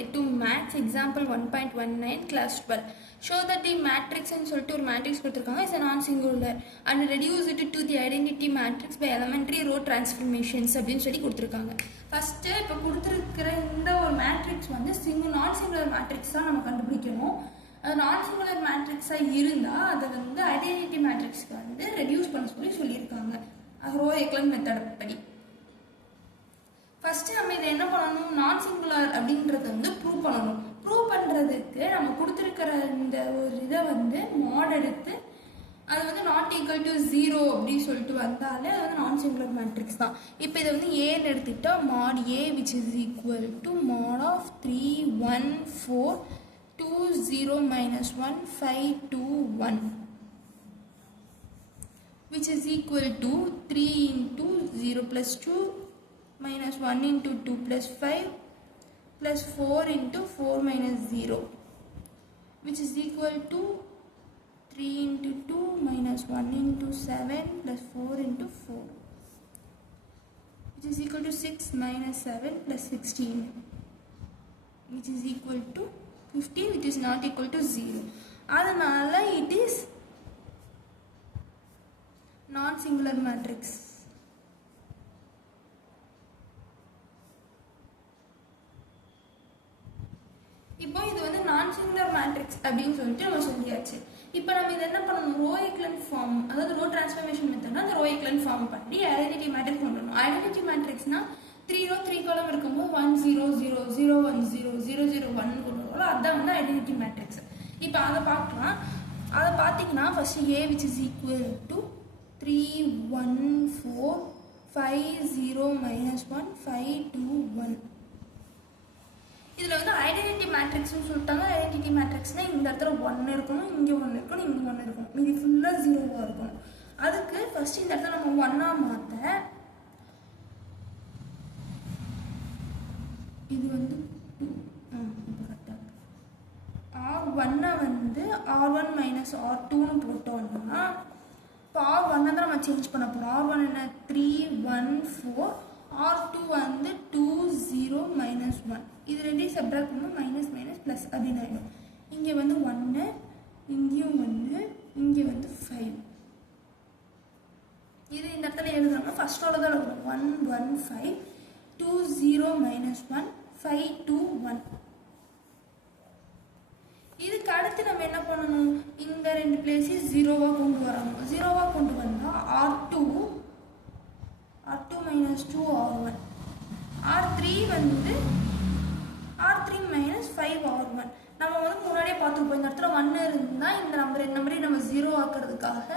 Y2 Max example 1.19 class 12. Show that the matrix and சொல்லிட்டு ஒரு matrix கொடுத்திருக்காங்க is a non-singular and reduce it to the identity matrix by elementary row transformations அப்படின்னு சொல்லி கொடுத்திருக்காங்க. First இப்போ கொடுத்திருக்கிற இந்த ஒரு மேட்ரிக்ஸ் வந்து நான் சிங்குலர் மேட்ரிக்ஸ் தான் நம்ம கண்டுபிடிக்கணும். அது நான் சிங்குலர் மேட்ரிக்ஸா இருந்தா அதை வந்து ஐடென்டிட்டி மேட்ரிக்ஸ்க்கு வந்து ரெடியூஸ் பண்ண சொல்லியிருக்காங்க ரோ எக்லன் மெத்தட் படி. ஃபர்ஸ்ட் நம்ம இதை என்ன பண்ணணும், நான் சிங்குலர் அப்படின்றத வந்து ப்ரூவ் பண்ணணும். ப்ரூவ் பண்ணுறதுக்கு நம்ம கொடுத்துருக்கிற இந்த ஒரு இதை வந்து மாட் எடுத்து அது வந்து நாட் ஈக்குவல் டு 0 அப்படின்னு சொல்லிட்டு வந்தாலே அது வந்து நான் சிங்குலர் மேட்ரிக்ஸ் தான். இப்போ இதை வந்து ஏன்னு எடுத்துக்கிட்டா mod A which is equal to mod of 3 1 4 2 0 minus 1 5 2 1 which is equal to 3 into 0 plus 2 minus 1 into 2 plus 5 plus 4 into 4 minus 0 which is equal to 3 into 2 minus 1 into 7 plus 4 into 4 which is equal to 6 minus 7 plus 16 which is equal to 15 which is not equal to 0. அதனால it is non-singular matrix. இப்போ இது வந்து நான் singular matrix அப்படின்னு சொல்லிட்டு நம்ம சொல்லியாச்சு. இப்போ நம்ம இதை என்ன பண்ணணும், ரோ எக்லன் ஃபார்ம், அதாவது ரோ டிரான்ஸ்ஃபர்மேஷன் மெத்தட்னா அந்த ரோ எக்லன் ஃபார்ம் பண்ணி ஐடென்டிட்டி மேட்ரிக்ஸ் கொண்டு வரணும். ஐடென்டிட்டி மேட்ரிக்ஸ்னா 3 ரோ 3 காலம் இருக்கும்போது 1 0 0 0 1 0 0 0 1 கொண்டு வரோம். அதுதான் வந்து ஐடென்டிட்டி மேட்ரிக்ஸ். இப்போ அதை பார்க்கலாம். அதை பார்த்தீங்கன்னா first A which is equal to 3 1 4 5 0 minus 1 5 2 1. இதில் வந்து ஐடென்டிட்டி மேட்ரிக்ஸ்னு சொல்லிட்டாங்க. ஐடென்டிட்டி மேட்ரிக்ஸ்னால் இந்த இடத்துல 1 இருக்கணும், இங்கே 1 இருக்கணும், இங்கே 1 இருக்கணும், இது ஃபுல்லாக 0வாக இருக்கணும். அதுக்கு ஃபர்ஸ்ட் இந்த இடத்துல நம்ம 1ஆ மாற்ற இது வந்து 2 இப்போ கரெக்டாக R1 வந்து R1 மைனஸ் R2ன்னு போட்டோம்னா இப்போ R1 தான் நம்ம சேஞ்ச் பண்ண போகிறோம். R1 என்ன 3 1 4, R2 வந்து 2 0 minus 1. இது ரெண்டையும் சப்ட்ராக்ட் பண்ணும் மைனஸ் மைனஸ் ப்ளஸ் அப்படின்னு ஆகிடும். இங்கே வந்து 1 இங்கேயும் 1 இங்கே வந்து 5. இது இந்த இடத்துல எழுதுறாங்க ஃபர்ஸ்டோட தான் எழுதணும் 1 1 5 2 0 minus 1 5 2 1. இதுக்கு அடுத்து நம்ம என்ன பண்ணணும், இந்த ரெண்டு பிளேஸையும் 0வாக கொண்டு வரணும். 0வாக கொண்டு வந்தால் R2 minus 2 R1, R3 வந்து R3 minus 5 R1. நம்ம வந்து முன்னாடியே பார்த்துருப்போம் இந்த இடத்துல 1 இருந்தால் இந்த நம்பரையும் நம்ம 0 ஆக்கிறதுக்காக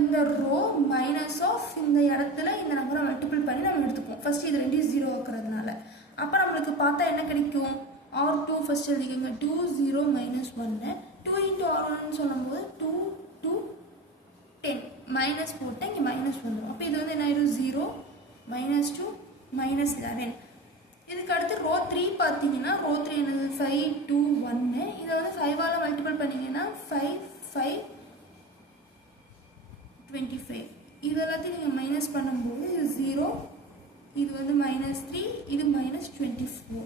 இந்த ரோ மைனஸ் ஆஃப் இந்த இடத்துல இந்த நம்பரை மல்டிபிள் பண்ணி நம்ம எடுத்துப்போம். ஃபர்ஸ்ட் இது ரெண்டையும் 0 ஆக்குறதுனால. அப்போ நம்மளுக்கு பார்த்தா என்ன கிடைக்கும், R2 ஃபர்ஸ்ட் எழுதிக்கோங்க 2 0 minus 1 2 into R1 சொல்லும்போது 2 2 10 மைனஸ் போட்டால் இங்கே மைனஸ் வந்துடும். அப்போ இது வந்து என்ன ஆயிடும் 0 minus 2 minus 11. இதுக்கு அடுத்து ரோ 3 பார்த்தீங்கன்னா ரோ 3 என்னது 5 2 1. இதை வந்து 5ஆல் மல்டிபிள் பண்ணிங்கன்னா 5 5 25. இது எல்லாத்தையும் நீங்கள் மைனஸ் பண்ணும்போது இது 0, இது வந்து மைனஸ் 3, இது மைனஸ் 24.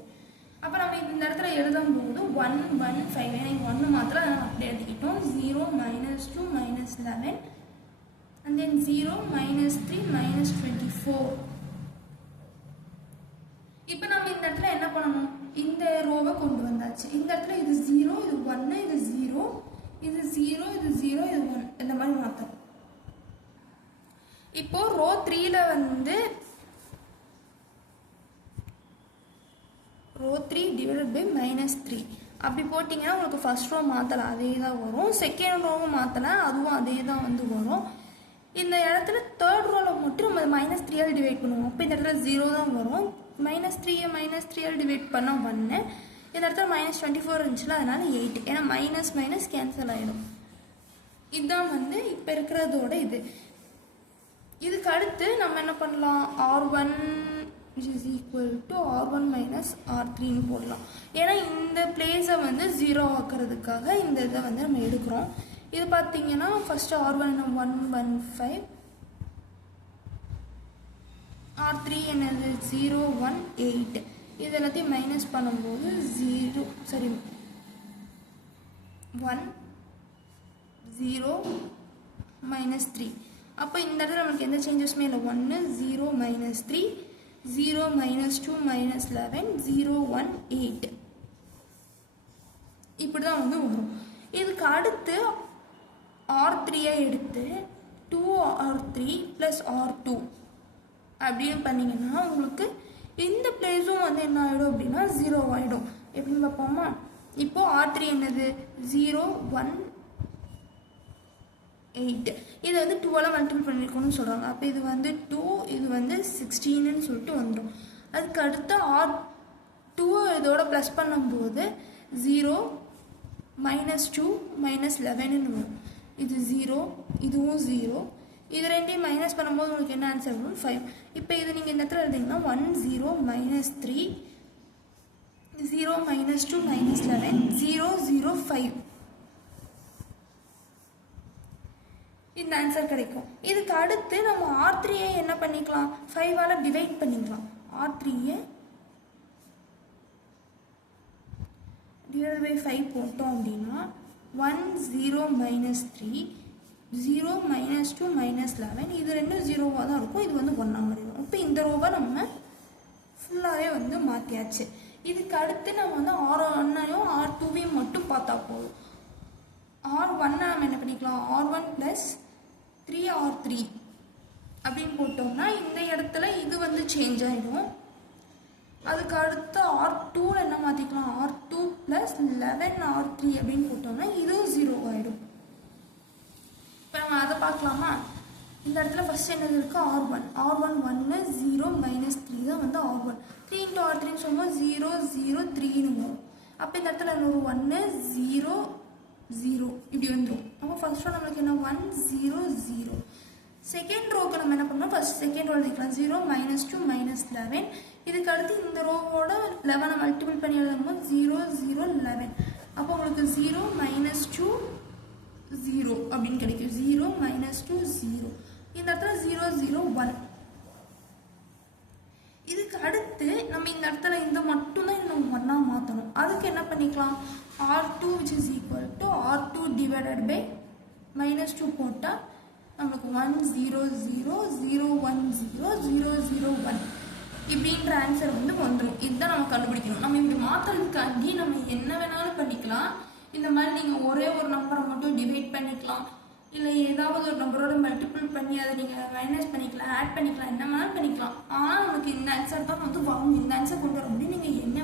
அப்போ நம்ம இந்த இடத்துல எழுதும்போது 1 1 5 எனக்கு 1 மாத்திரம் நம்ம அப்படியே எழுதிக்கிட்டோம். 0 minus 2 minus 11 and then 0 minus 3 minus 24. இப்போ நம்ம இந்த இடத்துல என்ன பண்ணணும், இந்த ரோவை கொண்டு வந்தாச்சு. இந்த இடத்துல இது 0 இது 1 இது 0 இது 0 இது 0 இது 1 இந்த மாதிரி மாற்றணும். இப்போ ரோ 3ல வந்து ரோ 3 டிவைடட் பை மைனஸ் 3 அப்படி போட்டிங்கன்னா உங்களுக்கு ஃபர்ஸ்ட் ரோ மாற்றலாம் அதே தான் வரும். செகண்ட் ரோவும் மாற்றலாம் அதுவும் அதே தான் வந்து வரும். இந்த இடத்துல தேர்ட் ரோவில் மட்டும் நம்ம மைனஸ் 3ஆல் டிவைட் பண்ணுவோம். அப்போ இந்த இடத்துல 0 தான் வரும். மைனஸ் 3 மைனஸ் 3ஆல் டிவைட் பண்ணால் 1. இந்த இடத்துல மைனஸ் 24 இருந்துச்சுல அதனால 8. ஏன்னா மைனஸ் மைனஸ் கேன்சல் ஆகிடும். இதுதான் வந்து இப்போ இருக்கிறதோட இது. இதுக்கு அடுத்து நம்ம என்ன பண்ணலாம், R1 which is equal to R1 minus R3ன்னு போடலாம். ஏன்னா இந்த பிளேஸை வந்து 0 ஆக்கிறதுக்காக இந்த இதை வந்து நம்ம எடுக்கிறோம். இது பார்த்தீங்கன்னா ஃபஸ்ட்டு R1 1 1 5 R3 என்னது 0 1 8. இது எல்லாத்தையும் மைனஸ் பண்ணும்போது 1 0 -3. அப்போ இந்த இடத்துல நமக்கு எந்த சேஞ்சஸுமே இல்லை. 1 0 -3 0 -2 -11 0 1 8 இப்படி தான் வந்து வரும். இதுக்கு அடுத்து R3 எடுத்து 2R3 + R2 அப்படின்னு பண்ணிங்கன்னா உங்களுக்கு இந்த பிளேஸும் வந்து என்ன ஆகிடும் அப்படின்னா 0 ஆகிடும். எப்படின்னு பார்ப்போமா? இப்போது R3 என்னது 0 1 8. இதை வந்து 2ஆல் மல்டிபிள் பண்ணியிருக்கணும்னு சொல்கிறாங்க. அப்போ இது வந்து 2 இது வந்து 16ன்னு சொல்லிட்டு வந்துடும். அதுக்கு அடுத்து R2 இதோட ப்ளஸ் பண்ணும்போது 0 -2 -11ன்னு வரும். இது 0 இதுவும் 0. இது ரெண்டையும் மைனஸ் பண்ணும்போது உங்களுக்கு என்ன ஆன்சர் வரும்? 5. இப்போ இது நீங்கள் இந்த இடத்துல எழுதிங்கன்னா 1 0 -3 0 -2 -11 0 0 5 இந்த ஆன்சர் கிடைக்கும். இதுக்கு அடுத்து நம்ம R3 என்ன பண்ணிக்கலாம்? 5ஆல் டிவைட் பண்ணிக்கலாம். R3 டிவைட் பை 5 போட்டோம் அப்படின்னா 1 0 -3 0 -2 -11 இது ரெண்டும் 0வாக தான் இருக்கும். இது வந்து 1ஆக மாறிடும். இப்போ இந்த ரோவை நம்ம ஃபுல்லாகவே வந்து மாற்றியாச்சு. இதுக்கு அடுத்து நம்ம வந்து R1ஐயும் R2வையும் மட்டும் பார்த்தா போதும். R1 நம்ம என்ன பண்ணிக்கலாம்? R1 + 3R3 அப்படின்னு போட்டோம்னா இந்த இடத்துல இது வந்து சேஞ்ச் ஆகிடும். அதுக்கு அடுத்து R2ல் என்ன மாற்றிக்கலாம்? R2 + 11R3 அப்படின்னு போட்டோம்னா இதுவும் 0 ஆகிடும். இப்போ நம்ம அதை பார்க்கலாமா? இந்த இடத்துல ஃபஸ்ட் என்னது இருக்குது? R1 1 0 -3 தான் வந்து R1. 3 × R3ன்னு சொல்லும்போது 0 0 3ன்னு வரும். அப்போ இந்த இடத்துல இன்னொரு 1 0 0 இப்படி வந்துடும். அப்போ ஃபர்ஸ்ட் ரோ நம்மளுக்கு என்ன? 1 0 0. செகண்ட் ரோக்கு நம்ம என்ன பண்ணோம்? ஃபர்ஸ்ட் செகண்ட் ரோ எழுதிக்கலாம். 0 -2 -11. இதுக்கு அடுத்து இந்த ரோவோட 11 மல்டிபிள் பண்ணி எழுதும்போது 0 0 11. அப்போ உங்களுக்கு 0 -2 0 அப்படின்னு கிடைக்கும். 0 -2 0. இந்த இடத்துல 0 0 1. இதுக்கு அடுத்து நம்ம இந்த இடத்துல இந்த மட்டும்தான் நம்ம 1ஆக மாற்றணும். அதுக்கு என்ன பண்ணிக்கலாம்? R2 which is equal to R2 divided by -2 போட்டால் நம்மளுக்கு 1 0 0 0 1 0 0 0 1 இப்படின்ற ஆன்சர் வந்து வந்துடும். இதுதான் நம்ம கண்டுபிடிக்கணும். நம்ம இப்படி மாற்றுறதுக்காண்டி நம்ம என்ன வேணாலும் பண்ணிக்கலாம். இந்த மாதிரி நீங்கள் ஒரே ஒரு நம்பரை மட்டும் டிவைட் பண்ணிக்கலாம், இல்லை ஏதாவது ஒரு நம்பரோட மல்டிபிள் பண்ணி அதை நீங்கள் மைனஸ் பண்ணிக்கலாம், ஆட் பண்ணிக்கலாம், என்ன வேணாலும் பண்ணிக்கலாம். ஆனால் நமக்கு இந்த ஆன்சர் தான் வந்து வரும். இந்த ஆன்சர் கொண்டு வர முடியும். நீங்கள் என்ன